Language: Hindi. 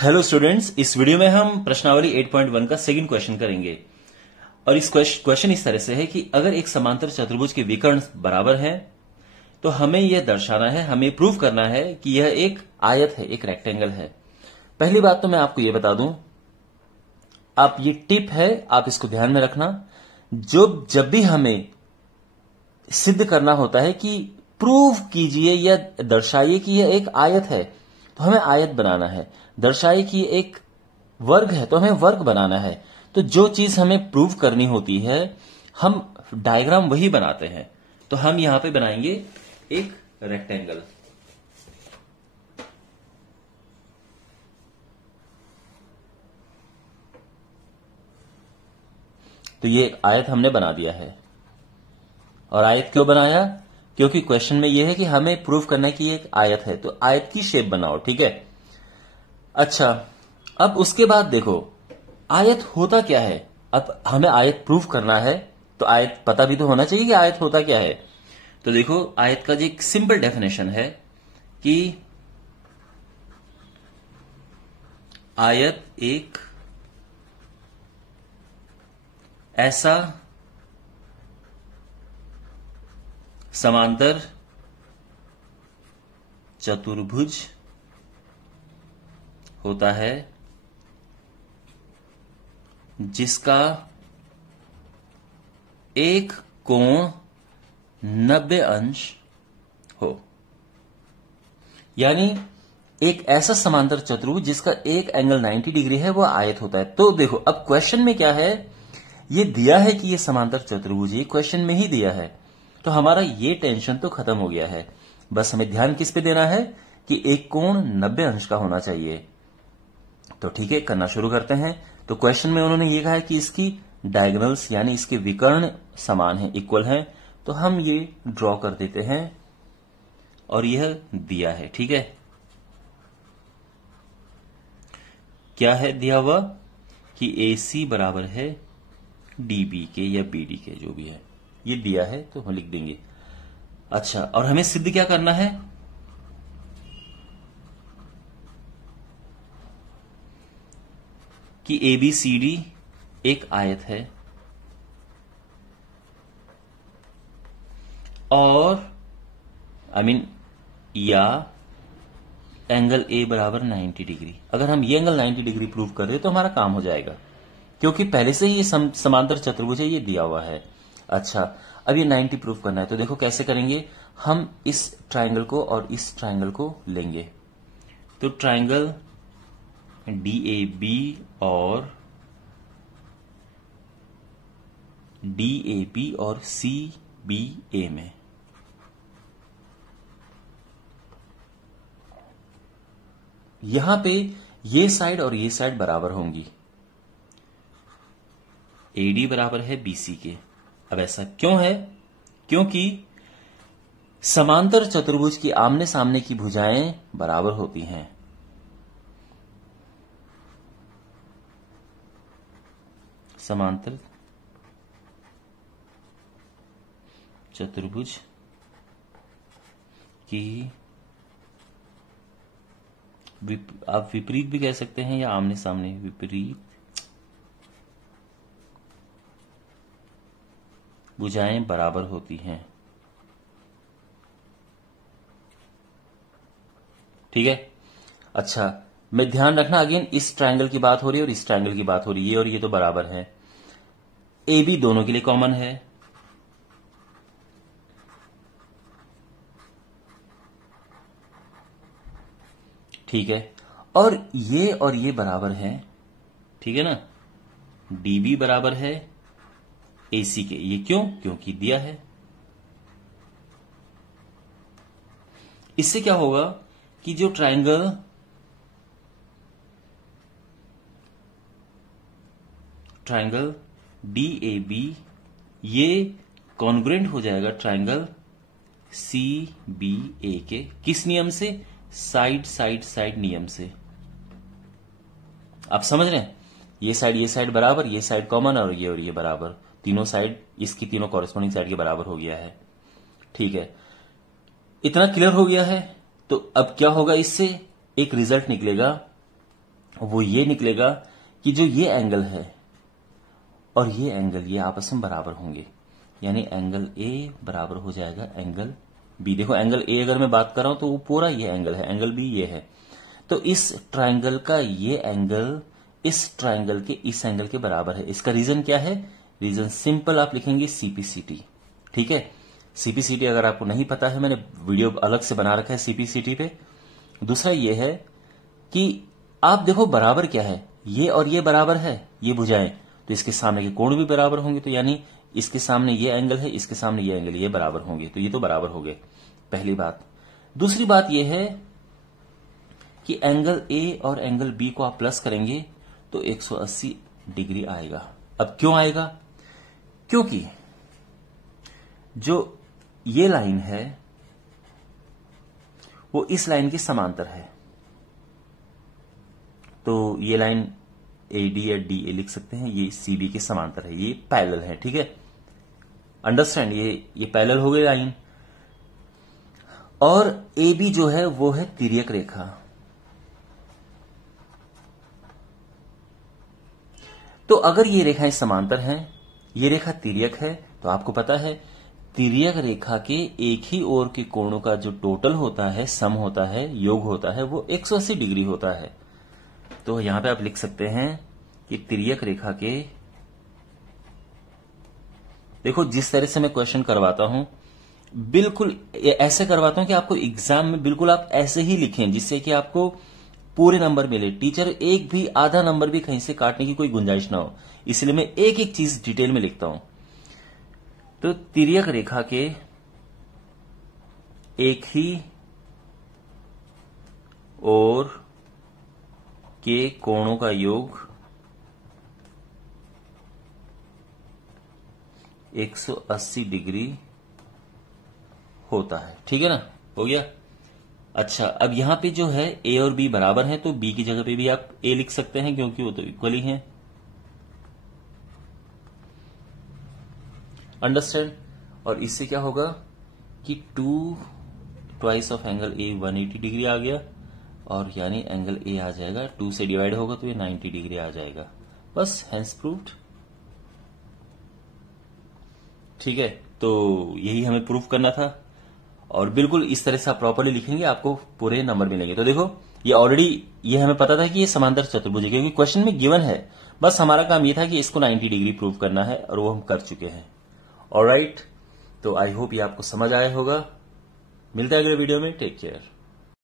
हेलो स्टूडेंट्स, इस वीडियो में हम प्रश्नावली 8.1 का सेकंड क्वेश्चन करेंगे। और इस क्वेश्चन इस तरह से है कि अगर एक समांतर चतुर्भुज के विकर्ण बराबर है तो हमें यह दर्शाना है, हमें प्रूव करना है कि यह एक आयत है, एक रेक्टेंगल है। पहली बात तो मैं आपको यह बता दूं, आप ये टिप है, आप इसको ध्यान में रखना। जब भी हमें सिद्ध करना होता है कि प्रूव कीजिए या दर्शाइए कि यह एक आयत है, तो हमें आयत बनाना है। दर्शाइए कि यह एक वर्ग है, तो हमें वर्ग बनाना है। तो जो चीज हमें प्रूव करनी होती है, हम डायग्राम वही बनाते हैं। तो हम यहां पे बनाएंगे एक रेक्टेंगल। तो ये आयत हमने बना दिया है। और आयत क्यों बनाया? क्योंकि क्वेश्चन में यह है कि हमें प्रूव करना है कि ये एक आयत है, तो आयत की शेप बनाओ। ठीक है। अच्छा, अब उसके बाद देखो आयत होता क्या है। अब हमें आयत प्रूव करना है तो आयत पता भी तो होना चाहिए कि आयत होता क्या है। तो देखो, आयत का जो एक सिंपल डेफिनेशन है कि आयत एक ऐसा समांतर चतुर्भुज होता है जिसका एक कोण 90 अंश हो। यानी एक ऐसा समांतर चतुर्भुज जिसका एक एंगल 90 डिग्री है, वो आयत होता है। तो देखो, अब क्वेश्चन में क्या है, ये दिया है कि ये समांतर चतुर्भुज, ये क्वेश्चन में ही दिया है। तो हमारा ये टेंशन तो खत्म हो गया है। बस हमें ध्यान किस पे देना है कि एक कोण 90 अंश का होना चाहिए। तो ठीक है, करना शुरू करते हैं। तो क्वेश्चन में उन्होंने ये कहा है कि इसकी डायगोनल्स यानी इसके विकर्ण समान हैं, इक्वल हैं। तो हम ये ड्रॉ कर देते हैं और यह दिया है। ठीक है, क्या है दिया हुआ कि AC बराबर है DB के या BD के, जो भी है ये दिया है, तो हम लिख देंगे। अच्छा, और हमें सिद्ध क्या करना है कि ABCD एक आयत है और या एंगल A बराबर 90 डिग्री। अगर हम ये एंगल 90 डिग्री प्रूव कर रहे तो हमारा काम हो जाएगा, क्योंकि पहले से ही ये समांतर चतुर्भुज है, ये दिया हुआ है। अच्छा, अब ये 90 प्रूव करना है। तो देखो कैसे करेंगे, हम इस ट्राइंगल को और इस ट्राइंगल को लेंगे। तो ट्राइंगल DAB और DAP और CBA में यहां पे ये साइड और ये साइड बराबर होंगी। AD बराबर है BC के। अब ऐसा क्यों है? क्योंकि समांतर चतुर्भुज की आमने सामने की भुजाएं बराबर होती हैं। समांतर चतुर्भुज की आप विपरीत भी कह सकते हैं या आमने सामने, विपरीत भुजाएं बराबर होती हैं। ठीक है। अच्छा, मैं ध्यान रखना, अगेन इस ट्रायंगल की बात हो रही है और इस ट्रायंगल की बात हो रही है, ये और ये तो बराबर है। AB दोनों के लिए कॉमन है। ठीक है, और ये बराबर है। ठीक है ना, DB बराबर है AC के। ये क्यों? क्योंकि दिया है। इससे क्या होगा कि जो ट्रायंगल DAB ये कॉन्ग्रुएंट हो जाएगा ट्रायंगल CBA के। किस नियम से? साइड साइड साइड नियम से। आप समझ रहे हैं, ये साइड बराबर, ये साइड कॉमन और ये बराबर, तीनों साइड इसकी तीनों कॉरेस्पॉन्डिंग साइड के बराबर हो गया है। ठीक है, इतना क्लियर हो गया है। तो अब क्या होगा, इससे एक रिजल्ट निकलेगा वो ये निकलेगा कि जो ये एंगल है और ये एंगल ये आपस में बराबर होंगे, यानी एंगल ए बराबर हो जाएगा एंगल बी। देखो एंगल ए अगर मैं बात कर रहा हूं तो वो पूरा ये एंगल है, एंगल बी ये है, तो इस ट्राइंगल का ये एंगल इस ट्राइंगल के इस एंगल के बराबर है। इसका रीजन क्या है? रीजन सिंपल, आप लिखेंगे सीपीसीटी। ठीक है, सीपीसीटी अगर आपको नहीं पता है, मैंने वीडियो अलग से बना रखा है सीपीसीटी पे। दूसरा ये है कि आप देखो बराबर क्या है, ये और ये बराबर है, ये भुजाएं, तो इसके सामने के कोण भी बराबर होंगे, तो यानी इसके सामने ये एंगल है, इसके सामने ये एंगल, ये बराबर होंगे, तो ये तो बराबर हो गए, पहली बात। दूसरी बात ये है कि एंगल ए और एंगल बी को आप प्लस करेंगे तो 180 डिग्री आएगा। अब क्यों आएगा? क्योंकि जो ये लाइन है वो इस लाइन के समांतर है, तो ये लाइन एडी या डी ए लिख सकते हैं, ये सीबी के समांतर है, ये पैरेलल है। ठीक है, अंडरस्टैंड, ये पैरेलल हो गई लाइन। और ए बी जो है वो है तिर्यक रेखा। तो अगर ये रेखाएं समांतर हैं, ये रेखा तिर्यक है, तो आपको पता है तिर्यक रेखा के एक ही ओर के कोणों का जो टोटल होता है, सम होता है, योग होता है, वो 180 डिग्री होता है। तो यहां पे आप लिख सकते हैं कि तिर्यक रेखा के, देखो जिस तरह से मैं क्वेश्चन करवाता हूं बिल्कुल ऐसे करवाता हूं कि आपको एग्जाम में बिल्कुल आप ऐसे ही लिखें, जिससे कि आपको पूरे नंबर मिले, टीचर एक भी आधा नंबर भी कहीं से काटने की कोई गुंजाइश ना हो। इसलिए मैं एक एक चीज डिटेल में लिखता हूं। तो तिर्यक रेखा के एक ही ओर के कोणों का योग 180 डिग्री होता है। ठीक है ना, हो गया। अच्छा, अब यहां पे जो है ए और बी बराबर हैं, तो बी की जगह पे भी आप ए लिख सकते हैं, क्योंकि वो तो इक्वल ही हैं। अंडरस्टैंड। और इससे क्या होगा कि 2 twice of angle A 180 degree आ गया, और यानी एंगल ए आ जाएगा 2 से डिवाइड होगा तो ये 90 डिग्री आ जाएगा। बस, हैंस प्रूव्ड। ठीक है, तो यही हमें प्रूफ करना था, और बिल्कुल इस तरह से आप प्रॉपर्ली लिखेंगे, आपको पूरे नंबर मिलेंगे। तो देखो ये ऑलरेडी ये हमें पता था कि ये समांतर चतुर्भुज है, क्योंकि क्वेश्चन में गिवन है। बस हमारा काम ये था कि इसको 90 डिग्री प्रूव करना है, और वो हम कर चुके हैं। ऑलराइट, तो आई होप ये आपको समझ आया होगा। मिलते हैं अगले वीडियो में। Take care.